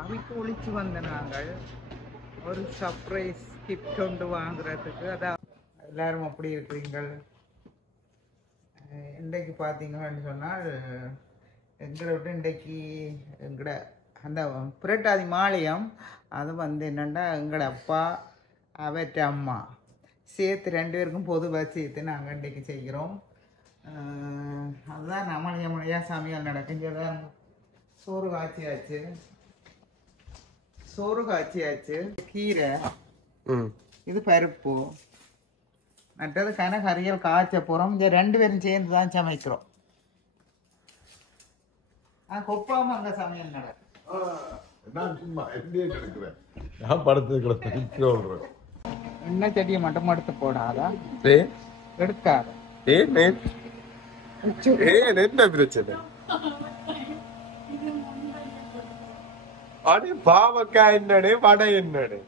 அவைக்கு ஒழிச்சு வந்த நாங்கள் ஒரு சர்ப்ரைஸ் கிஃப்ட் கொண்டு வாங்குறதுக்கு. அதான் எல்லாரும் அப்படி இருக்கிறீங்கள். இன்றைக்கு பார்த்தீங்கன்னு சொன்னால் எங்களை விட்டு இன்றைக்கு எங்கட அந்த புரட்டாதி மாலையம் அது வந்து என்னென்னா எங்களோட அப்பா அவற்ற அம்மா சேர்த்து 2 பேருக்கும் பொதுவாக சேர்த்து நாங்கள் இன்றைக்கு செய்கிறோம். அதுதான் மழையாக சமையல் நடக்குஞ்சதான். சோறு காய்ச்சியாச்சு, கீரை, இது பருப்பு, மற்றது கனகரியல் காய்ச்ச போகிறோம். இந்த 2 பேரும் சேர்ந்து தான் சமைக்கிறோம். கொப்பாம அங்கே சமையல் நடக்கும். என்ன செடியை மட்டும் எடுத்து போடாதா, எடுக்காத. என்ன பிரச்சனை? அடி பாவக்காய் என்னடே, வடை என்னடே,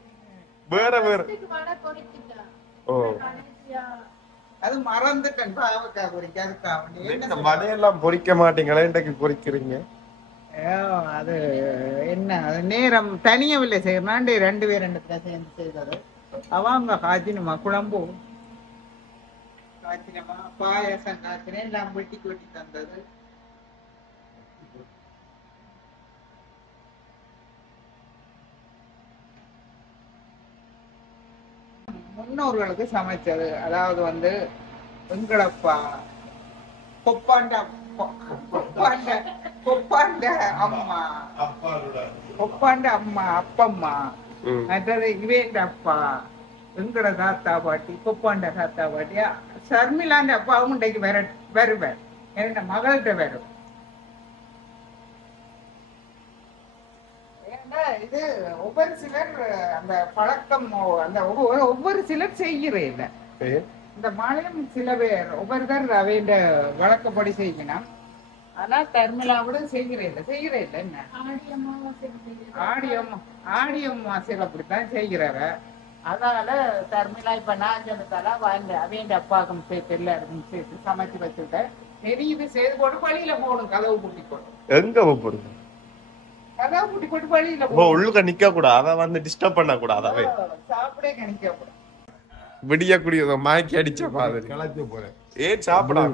வேற வேற. ஓ, அது மறந்துட்டேன். பாவக்காய் பொரிக்க அதுக்காக வடையெல்லாம் பொரிக்க மாட்டீங்களா? இன்றைக்கு பொரிக்கிறீங்க. அது என்ன, அது நேரம் தனியவில்லை செய்யணும். 2 பேர் 2 சேர்ந்து செய்தது. அவங்க காய்ச்சினமா குழம்பு காய்ச்சினமா, பாயசம் காய்ச்சினேன், எல்லாம் வெட்டி வெட்டி தந்தது. முன்னோர்களுக்கு சமைச்சது. அதாவது வந்து வெங்கடப்பா கொப்பாண்ட அம்மா அப்பம்மா, மற்றது இவேண்ட அப்பா வெங்கட தாத்தா பாட்டி, கொப்பாண்ட தாத்தா பாட்டியா, சர்மிலாண்ட அப்பாவும் இன்றைக்கு வருவேன். என்ன மகள்கிட்ட வரும். ஏன்னா இது ஒவ்வொரு சிலர் அந்த பழக்கம், அந்த ஒவ்வொரு சிலர் செய்கிறே இல்லை. இந்த மாலையும் சில பேர் ஒவ்வொருத்தர் அவைய வழக்கப்படி செய்யணும். ஆனா தர்மிலாவோட செய்கிறே இல்லை. என்ன ஆடி அம்மாசையில் அப்படித்தான் செய்கிறார. அதனால தர்மிலா இப்ப நான் சொன்னதால அவைய அப்பாக்கும் சேர்த்து எல்லாருக்கும் சேர்த்து சமைச்சு வச்சுட்டேன். தெரியுது செய்து போட்டு வழியில போகணும். கதவு பூட்டி போட்டு எங்க போடுங்க, கதவு பூட்டி போட்டு வழியில உள்ளுக்க நிக்க கூடாது. அதை வந்து டிஸ்டர்ப் பண்ண கூடாது. அவை சாப்பிடே நிக்க கூடாது. விடிய குடிய மாக்கி அடிச்ச மாதிரி கிளப்பி போறேன். ஏன் சாப்பிடாம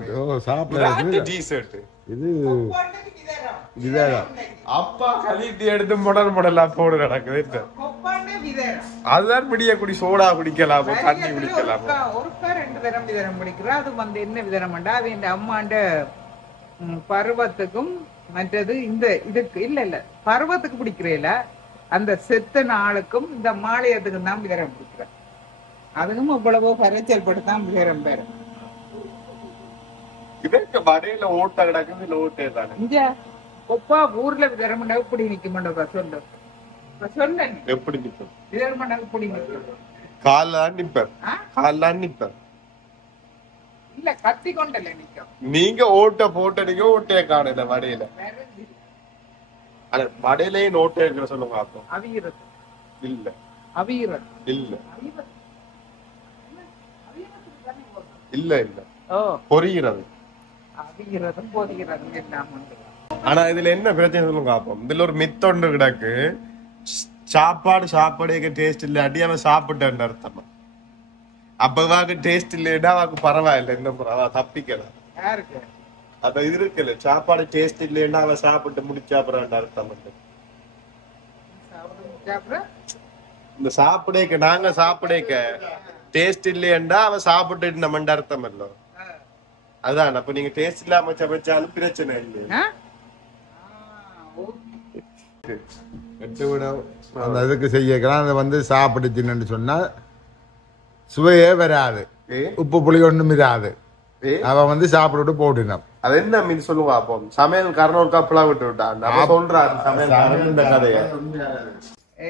டீ-ஷர்ட் இது அப்பா கழித்து எடுத்து முடலா போடு நடக்குது. அதுதான் விடிய குடி சோடா குடிக்கலாம், தண்ணி குடிக்கலாம். ஒருக்கா 2 தரம் விதரம் குடிக்கிறா. அது வந்து என்ன விதரம்டா, அது என் அம்மாண்ட பருவத்துக்கும் மற்றது இந்த இதுக்கு இல்ல பருவத்துக்கு பிடிக்கிறேல, அந்த செத்த நாளுக்கும் இந்த மாலையத்துக்கும் தான் விதரம் பிடிக்கிறேன். அதுவும் இவ்வளவோ கரைச்சல் பட்டுதான் விதரம் பேரு. இதற்கு வடையில ஓட்ட கிடக்குது, இல்ல ஓட்டே தானே. இங்க கொப்பா ஊர்ல விதரமண்டா இப்படி நிக்குமாண்டா சொல்லு. சொன்னேன் எப்படி நிக்கும் விதரமண்டா இப்படி நிக்கும். கால்லாம் நிப்பர் இல்ல கத்தி கொண்டல நிக்கும். நீங்க ஓட்ட போட்டீங்க, ஓட்டையை காணல வடையில. வடையிலையும் ஓட்டை இருக்கிற சொல்லுங்க. அப்போ அவிகிறது இல்ல, அவிகிறது இல்ல இல்ல இல்ல பொரிகிறது. அவிகிறதும் பொரிகிறதும் எல்லாம் உண்டு. ஆனா இதுல என்ன பிரச்சனை சொல்லுங்க பாப்போம். இதுல ஒரு மித்தொண்டு கிடக்கு. சாப்பாடு டேஸ்ட் இல்ல, அடியாம சாப்பிட்டேன் அர்த்தமா. அப்பவாக்கு டேஸ்ட் இல்லைன்னா அவக்கு பரவாயில்ல, இந்த அவ தப்பிக்கலாம். யாருக்கு அப்ப இது இருக்குல்ல, சாப்பாடு டேஸ்ட் இல்லைன்னா அவ சாப்பிட்டு முடிச்சாப்புறான் அர்த்தம். இந்த சாப்பிடேக்க நாங்க சாப்பிடேக்க டேஸ்ட் இல்லையண்டா அவ சாப்பிட்டு நம்ம அர்த்தம் இல்ல. அதான் அப்ப நீங்க டேஸ்ட் இல்லாம சமைச்சாலும் பிரச்சனை இல்லை. அந்த இதுக்கு செய்யக்கலாம். அதை வந்து சாப்பிடுச்சுன்னு சொன்னா சுவையே வராது, உப்பு புளி ஒண்ணும் இராது. அவ வந்து சாப்பிட்டு போட்டுனான். அது என்ன மீன் சொல்லுவா? அப்போ சமையல் காரணம் ஒரு கப்பலா விட்டு விட்டான் சொல்றாரு சமையல் கதைய.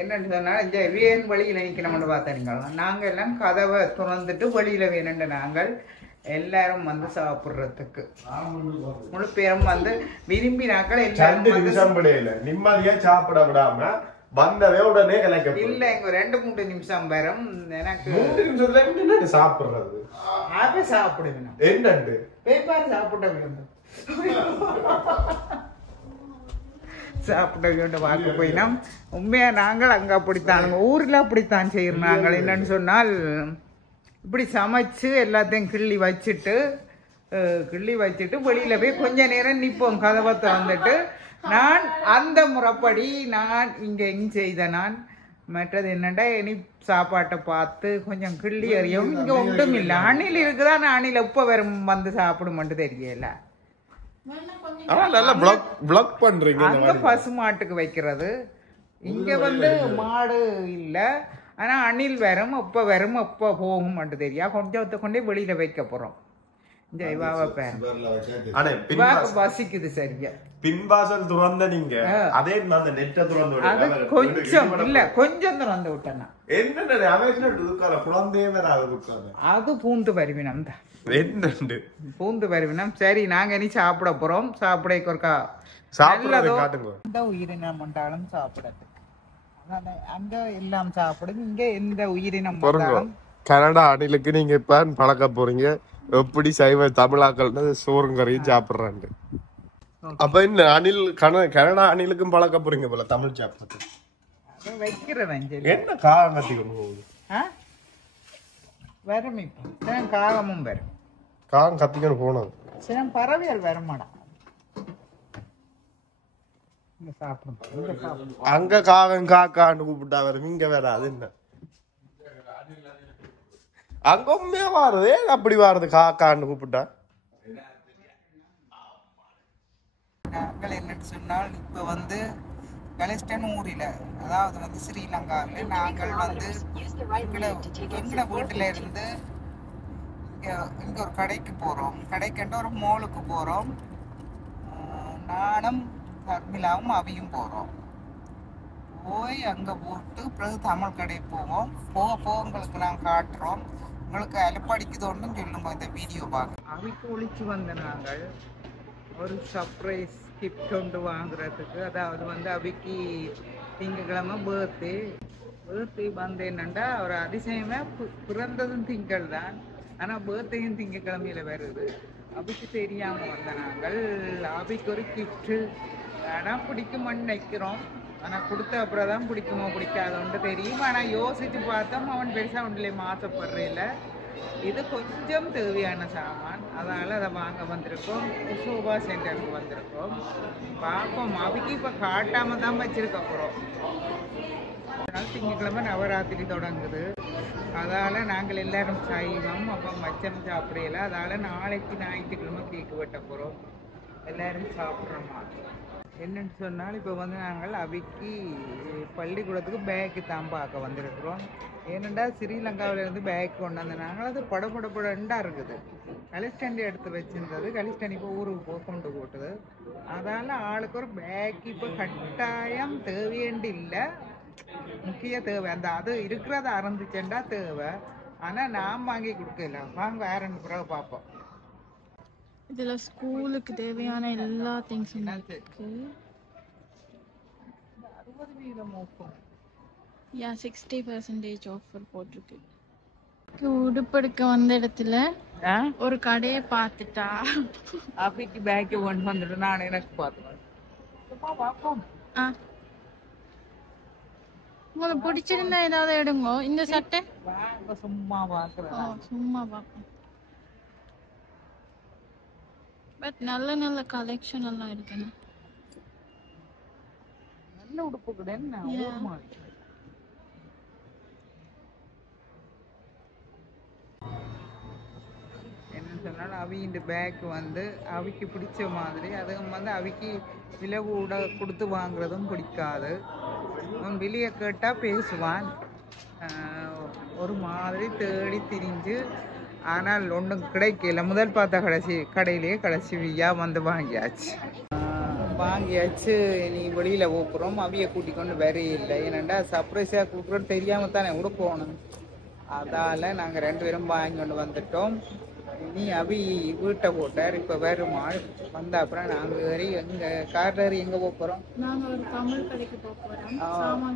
என்னன்னு சொன்னா இந்த வேன் வழியில நிக்கணும்னு பாத்தீங்களா, நாங்க எல்லாம் கதவை திறந்துட்டு வெளியில வேணுண்டு நாங்கள் எல்லாரும் வந்து சாப்பிடுறதுக்கு முழு பேரும் வந்து விரும்பி நாங்கள் எல்லாரும் நிம்மதியா சாப்பிட விடாம வந்தவே உடனே கலக்க இல்ல. இங்க 2-3 நிமிஷம் வரும். எனக்கு 3 நிமிஷத்துல என்ன சாப்பிடுறது? ஆவே சாப்பிடுவேன். என்னண்டு பேப்பாரு சாப்பிட்ட விரும்பு சாப்பிட பார்க்க போயினோம். உண்மையாக நாங்கள் அங்கே அப்படித்தானுங்க, ஊரில் அப்படித்தான் செய்கிறோம். நாங்கள் என்னன்னு சொன்னால் இப்படி சமைச்சு எல்லாத்தையும் கிள்ளி வச்சுட்டு வெளியில் போய் கொஞ்ச நேரம் நிற்போம், கதவை திறந்துட்டு. நான் அந்த முறைப்படி நான் இங்கே செய்த நான் மற்றது என்னண்டா இனி சாப்பாட்டை பார்த்து கொஞ்சம் கிள்ளி அறியவும். இங்கே ஒன்றும் இல்லை, அணில் இருக்குதா, நான் அணில் எப்போ வரும் வந்து சாப்பிடுமென்று தெரியல. அங்க பசு மாட்டுக்கு வைக்கிறது, இங்க வந்து மாடு இல்ல. ஆனா அணில் வரும், எப்ப போகும் தெரியா. கொஞ்சத்தை கொண்டே வெளியில வைக்க போறோம். பசிக்குது சரியா. பின்வாசல் துறந்த நீங்க அதே அந்த நெட்ட துறந்து அது கொஞ்சம் இல்ல, கொஞ்சம் திறந்து விட்டேன்னா அது பூந்து வருவினம் தான். பூந்து வருவினம். சரி, நாங்க இனி சாப்பிட போறோம். சாப்பிடக்கா உயிரினம் வந்தாலும் சாப்பிடது, அங்க எல்லாம் சாப்பிடுது. இங்க எந்த உயிரினம் வந்தாலும். கனடா அணிலுக்கு நீங்க இப்ப பழக்க போறீங்க, எப்படி சைவ தமிழாக்கள் சோறுங்கரையும் சாப்பிடுறாங்க. அப்ப இந்த அணில் கனடா அணிலுக்கும் பழக்க போறீங்க போல தமிழ் சாப்பிட்டு வைக்கிறவன். என்ன காகத்துக்கு போகுது வரும், இப்போ காகமும் வரும். காகம் கத்திக்கணும் போனது சில பறவைகள் வரமாடா. அங்க காகம் காக்கான்னு கூப்பிட்டா வரும், இங்க வராது. என்ன அங்க உண்மையா வாருது, அப்படி வாருது காக்கான்னு கூப்பிட்டா. நாங்கள் என்னன்னு சொன்னால் இப்போ வந்து கலிஸ்டன் ஊரில், அதாவது வந்து ஸ்ரீலங்காவில் நாங்கள் வந்து எங்கட வீட்டில் இருந்து இங்கே ஒரு கடைக்கு போகிறோம். கடைக்குன்ற ஒரு மாலுக்கு போகிறோம். நானும் தர்மிலாவும் அவியும் போகிறோம். போய் அங்கே போட்டு பிறகு தமிழ் கடை போவோம். போக உங்களுக்கு நாங்கள் காட்டுறோம். உங்களுக்கு அலுப்படிக்குதோன்னு சொல்லுங்க இந்த வீடியோ பார்க்க. அவிக்கு ஒழிச்சு வந்த நாங்கள் ஒரு சர்ப்ரைஸ் கிஃப்ட் கொண்டு வாங்குறதுக்கு. அதாவது வந்து அவிக்கு திங்கக்கிழமை பர்த்டே வந்து என்னண்டா ஒரு அதிசயமே, பிறந்ததும் திங்கள் தான், ஆனால் பர்த்டேயும் திங்கக்கிழமையில வருது. அவிக்கு தெரியாமல் வந்த நாங்கள் அவிக்கு ஒரு கிஃப்ட்டு. ஆனால் பிடிக்குமான்னு நினைக்கிறோம். ஆனால் கொடுத்த அப்புறம் தான் பிடிக்குமோ பிடிக்காதோன்ட்டு தெரியும். ஆனால் யோசித்து பார்த்தோம், அவன் பெருசாக ஒன்றிலே மாற்றப்படுறதில்ல. இது கொஞ்சம் தேவையான சாமான், அதனால் அதை வாங்க வந்திருக்கோம். சோபா சென்டருக்கு வந்திருக்கோம். பார்ப்போம், அவிக்கு இப்போ காட்டாமல் தான் வச்சிருக்க போகிறோம். அதனால் திங்கக்கிழமை நவராத்திரி தொடங்குது. அதால் நாங்கள் எல்லாரும் சைவம், அப்போ மச்சம் சாப்பிடல. அதால் நாளைக்கு ஞாயிற்றுக்கிழமை கேக்கு வெட்ட போகிறோம். எல்லோரும் சாப்பிட்றோமா. என்னென்னு சொன்னால் இப்போ வந்து நாங்கள் அவிக்கு பள்ளிக்கூடத்துக்கு பேக்கு தான் பார்க்க வந்திருக்கிறோம். ஏனெண்டா ஸ்ரீலங்காவிலேருந்து பேக் கொண்டு வந்த நாங்கள் அது படப்படப்படண்டாக இருக்குது. கலிஸ்டண்டி எடுத்து வச்சுருந்தது, கலிஸ்டண்டி இப்போ ஊருக்கு போக கொண்டு போட்டுது. அதால் ஆளுக்கு ஒரு பேக் இப்போ கட்டாயம் தேவையண்டு இல்லை, முக்கிய தேவை. அந்த அது இருக்கிறத ஆரம்பிச்சேன்டா தேவை. ஆனால் நான் வாங்கி கொடுக்கல, வாங்க வேற ரெண்டு பிறகு பார்ப்போம். இதுல ஸ்கூலுக்கு தேவையான எல்லா திங்ஸும் இருக்கு. 60% ஆஃபர் போட்டிருக்கு. உடுப்படுக்க வந்த இடத்துல ஒரு கடையை பார்த்துட்டா அபிக்கு பேக் ஒன் வந்துட்டு நான் எனக்கு பார்த்துட்டேன். உங்களுக்கு பிடிச்சிருந்தா ஏதாவது எடுங்க. இந்த சட்டை சும்மா பார்க்குறேன், சும்மா பார்ப்போம். பட் நல்ல நல்ல கலெக்ஷன் எல்லாம் இருக்குண்ணா. நல்ல உடுப்பு கூட என்னன்னு சொன்னாலும் அவி இந்த பேக் வந்து அவிக்கு பிடிச்ச மாதிரி, அதுவும் வந்து அவிக்கு விலை கூட கொடுத்து வாங்குறதும் பிடிக்காது. அவன் வெளியே கேட்டால் பேசுவான், ஒரு மாதிரி தேடி திரிஞ்சு. ஆனால் ஒன்றும் கிடைக்கல. முதல் பார்த்த கடைசியாக வந்து வாங்கியாச்சு. நீ வெளியில் போக்குறோம், அவியை கூட்டிக் கொண்டு வரையில்லை. ஏனெண்டா சர்ப்ரைஸாக கொடுக்குறோன்னு தெரியாமல் தானே உடுப்போகணும். அதால் நாங்கள் ரெண்டு பேரும் வாங்கி கொண்டு வந்துட்டோம். நீ அவி வீட்டை போட்டார், இப்போ வருமா வந்த அப்புறம் நாங்கள் ஏறி எங்கள் காரில் ஏறி எங்கே போகிறோம்? நாங்கள் ஒரு தமிழ் கடைக்கு போகிறோம்.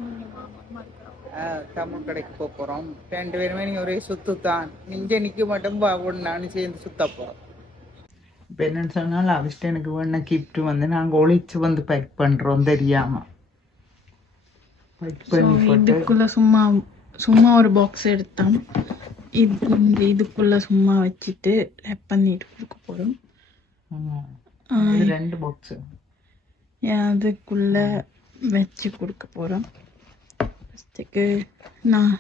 தமிழ் கடைக்கு போகிறோம். ரெண்டு பேருமே நீ ஒரே சுத்து தான். இங்கே நிற்க மட்டும் நானும் சேர்ந்து சுத்த போகிறோம். இப்போ என்னன்னு சொன்னால் அவிஷ்ட எனக்கு வேண கிஃப்ட் வந்து நாங்கள் ஒளிச்சு வந்து பேக் பண்ணுறோம் தெரியாமல் பேக் பண்ணி போட்டு இதுக்குள்ள சும்மா சும்மா ஒரு பாக்ஸ் எடுத்தோம். இதுக்குள்ள சும்மா வச்சுட்டு ரேப் பண்ணிட்டு கொடுக்க போறோம். இது 2 பாக்ஸ் அதுக்குள்ள வச்சு கொடுக்க போறோம். ஃபர்ஸ்ட்டுக்கு நான்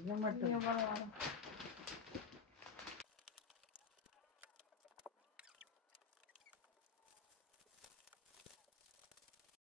இது மட்டும்